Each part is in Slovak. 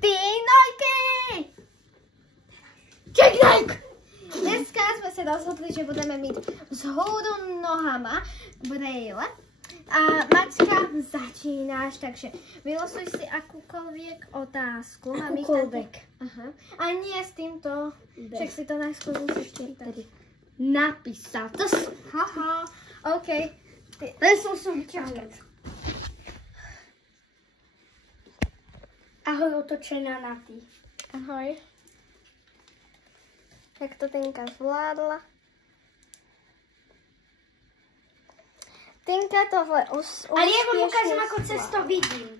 Týnojky! Čekaj! Dneska sme sa rozhodli, že budeme mít vzhůru nohama brejle. A Maťka, začínáš, takže vylosuj si akúkoľvek otázku. Akúkoľvek. Aha. A nie s týmto, však si to najskôr musíš čítať. Napísal. To sú... Haha, OK. Len som vyťahnuť. Ahoj, otočená na ty. Ahoj. Jak to Tinka zvládla? Tinka tohle Ale ja vám ukážem, ako cez to vidím.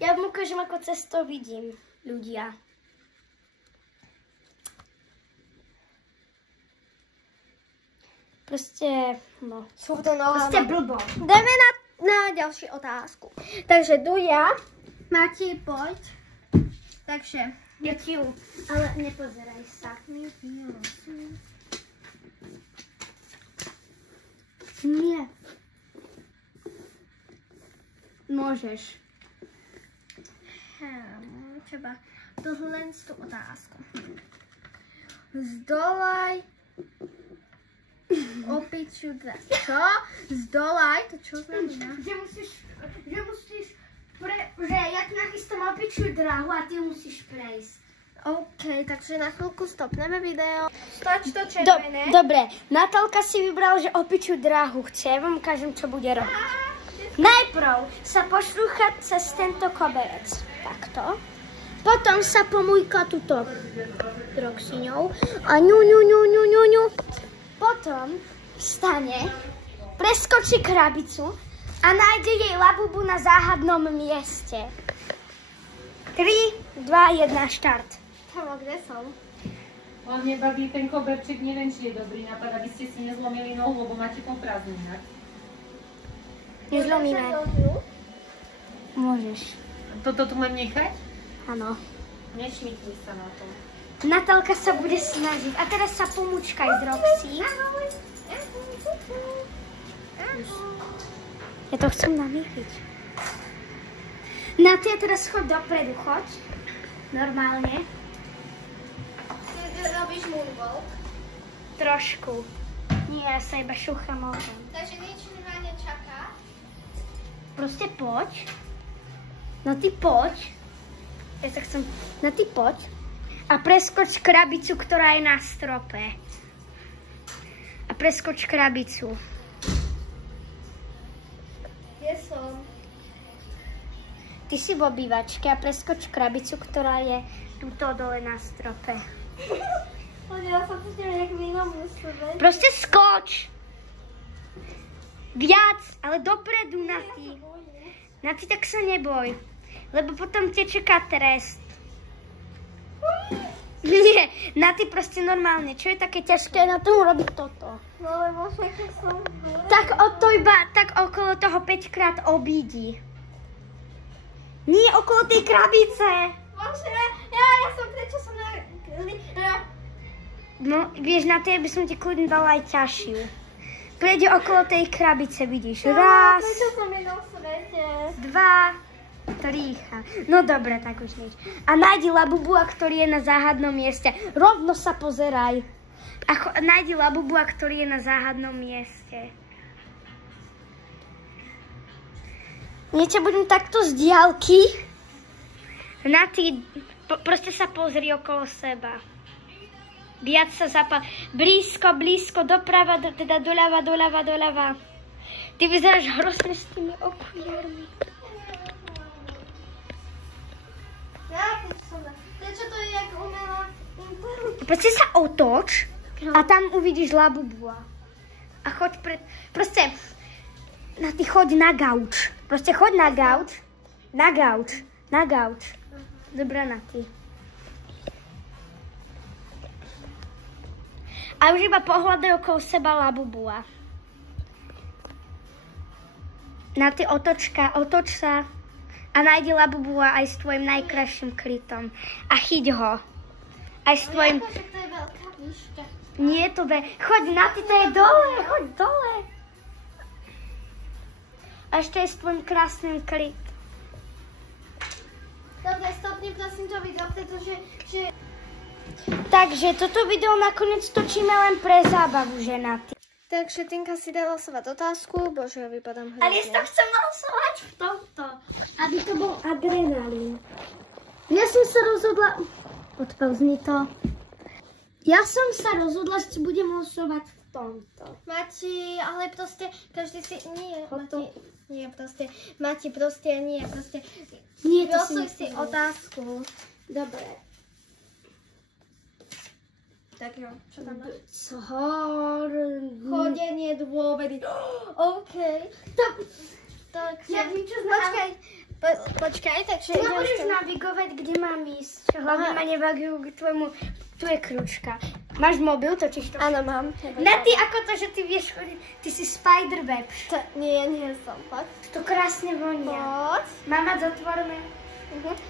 Ja vám ukážem, ako cez to vidím, ľudia. Proste, no. Sú to nohama. Proste blbo. Jdeme na ďalšiu otázku. Takže jdu ja. Mati, poď. Takže. Ja ti ju, ale nepozeraj sa. Nie. Môžeš. Třeba tohle tu otázku. Zdolaj opiču dráhu. Čo? Zdolaj? To čo znamená? Že musíš že ja ti nachystám opičiu dráhu a ty musíš prejsť. OK, takže na chvíľku stopneme video. Stoč to červené. Dobre, Natálka si vybrala, že opičiu dráhu chce. Ja vám ukážem, čo bude robiť. Najprv sa pošrúcha cez tento koberec. Takto. Potom sa pomújka túto droxiňou a ňu. Potom vstane, preskočí krabicu a nájde jej labubu na záhadnom mieste. 3, 2, 1, štart. Tamo, kde som? Hlavne, babi, ten koberček neviem, či je dobrý nápad, aby ste si nezlomili nohu, lebo máte tam prázdninách. Nezlomíme. Môžeš. Toto tu mám nechať? Áno. Nešmykni sa na to. Natálka sa bude snažiť. A teraz sa pomúčkaj z Roxy. Ja to chcem namiechiť. Na ty teraz choď dopredu, choď. Normálne. Ty robíš moonwalk. Trošku. Nie, ja sa iba šúcham môžem. Takže nič na ne čaká. Proste poď. No ty poď. Ja sa chcem... No ty poď. A preskoč krabicu, ktorá je na strope. A preskoč krabicu. Kde som? Ty si v obývačke a preskoč krabicu, ktorá je tuto dole na strope. Ja sa pustím nejak inom musíme. Proste skoč! Viac, ale dopredu, na ty. Na ty tak sa neboj, lebo potom te čaká trest. Nie, na ty proste normálne. Čo je také ťažké na tom robiť toto? No lebo však som... Tak okolo toho 5-krát obídi. Nie okolo tej krabice. Bože, ja som prečo som na... No, vieš, na tej by som ti kľudne dala aj ťažšiu. Prejde okolo tej krabice, vidíš. Raz, Prečo som v inom svete? 2, 3. No dobre, tak už nič. A nájdi labubua, ktorý je na záhadnom mieste. Rovno sa pozeraj. Nájdi labubua, ktorý je na záhadnom mieste. Niečo budem takto z diaľky. Na ty, proste sa pozri okolo seba. Viac sa zapal. Blízko, doprava, teda doľava. Ty vyzeráš hrozne s tými okuliarmi. Prečo to je jak umelá inteligencia? Proste sa otoč a tam uvidíš labubua. A choď proste, na ty choď na gauč. Proste choď na gauč. Na gauč. Dobrá, na ty. A už iba pohľadaj okolo seba labubua. Na ty otoč sa a nájdi labubua aj s tvojim najkrajším klitom. A chyť ho. Aj s tvojim... To je veľká výška. Nie je to Choď na ty, to je dole, choď dole. A ešte je s tvojim krásnym klip. Dobre, stopni prosím to video, pretože Takže toto video nakoniec točíme len pre zábavu, ženatý. Takže Tinka si dá losovať otázku, bože, ja vypadám hrozne. Ale ja to chcem losovať v tomto, aby to bol adrenalín. Ja som sa rozhodla... Odpauzni to. Ja som sa rozhodla, že budem losovať v tomto. Mati, ale proste, každý si... Nie, Mati, nie, proste. Mati, proste, nie, proste. Nie, to Losuj si nechcem. otázku. Dobre. Tak jo, čo tam máš? Chodenie dôvedy. OK. Tak, Ja viem, čo znamená. Počkaj, takže... Ty ma budeš navigovať, kde mám ísť. Hlavne ma nevagujú k tvojmu... Tu je kľúčka. Máš mobil, točíš to? Áno, mám. Na ty ako to, že ty vieš chodiť. Ty si Spiderweb. Nie, nie som, poď. To krásne vonia. Poď. Mama, zatvorme.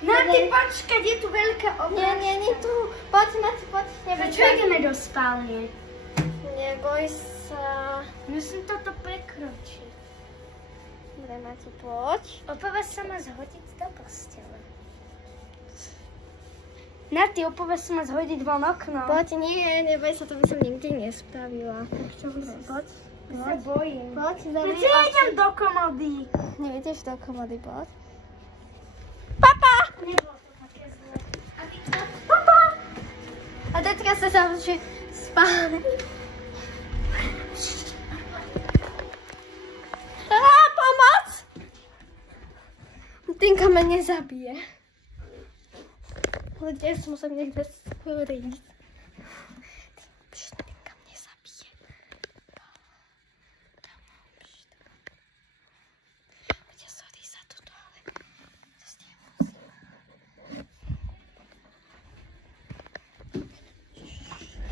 No ty počkať, je tu veľká obraz. Nie tu. Poď, Mati, poď. Prečo ideme do spálne? Neboj sa. Musím toto prekročiť. Dobre, Mati, poď. Opovaž sa ma zhodiť do postele. Na ty, opovaž sa ma zhodiť von okno. Poď, nie, neboj sa, to by som nikdy nespravila. Čo poď. Ja sa bojím. Poď, Prečo ja idem do komody? Nevidíš do komody, poď. Nebolo to také zlé. A ty to? A teďka sa samozrejme spále. Pomoc! Tinka ma nezabije. Ale kde som sa niekde skúriť. Tinka mne zabije. Poďte, sorry za toto, ale to s tým musím.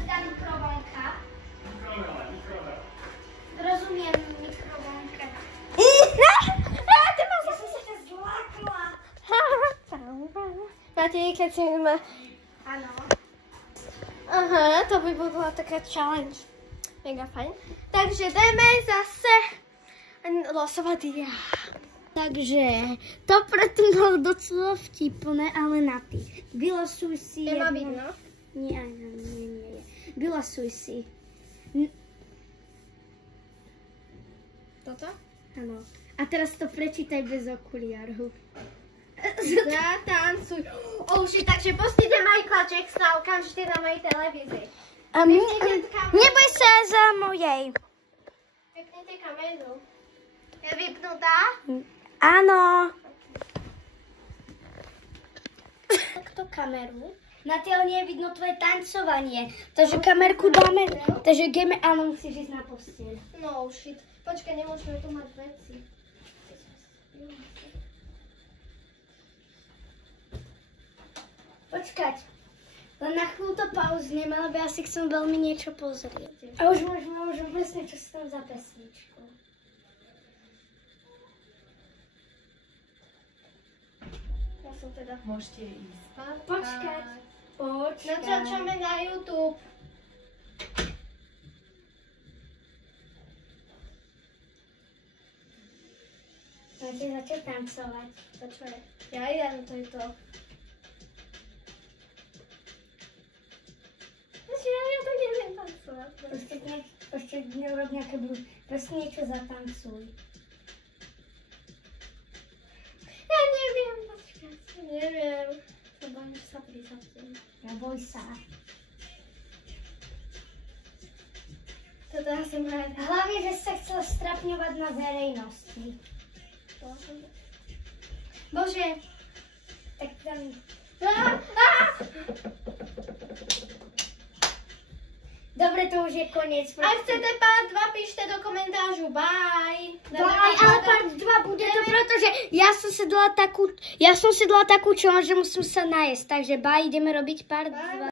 Dá mikrovlnka. Rozumiem, mikrovlnka. Ty ma Ja som sa ťa zlákla. Máte, keď si ma... Áno. Aha, to by bola taká challenge. Mega fajn. Takže ideme zase losovať ja. Takže, to predtým bolo docela vtipné, ale na ty. Vylosuj si Nemá jednu... vidno? Nie. Vylosuj si. Toto? Áno. A teraz to prečítaj bez okuliarov. Zatancuj. Už takže pustite Michaela Jacksona okamžite na mojej televízii. A neboj sa za mojej. Vypnite kameru. Je vypnutá? Áno. Takto kameru. Na tej nie je vidno tvoje tancovanie. Takže kamerku dáme. Takže ideme, áno, musíš ísť na posteľ. No shit. Počkaj, nemôžeme tu mať veci. Počkať. Len na chvíľu to pauznem, lebo ja si chcem veľmi niečo pozrieť. A už môžem presne, čo si tam za pesničku. Ja som teda... Môžete ísť spať. Počkať. Natáčame na YouTube. Máte začať tancovať. Počkaj. Ja idem to. Ja to neviem tancovať. Ešte neurob nejaké blúd. Presne niečo zatancuj. Ja neviem, počkať. Neviem. Bojím sa prizapnem. Neboj sa. Toto ja som rád. Hlavne, že sa chcel strapňovať na verejnosti. Bože. Tak tam... Dobre, to už je koniec. Ak chcete part 2, píšte do komentážu. Bye. Bye, ale part 2 bude to, pretože ja som si dala takú challenge, že musím sa najesť. Takže bye, ideme robiť part 2.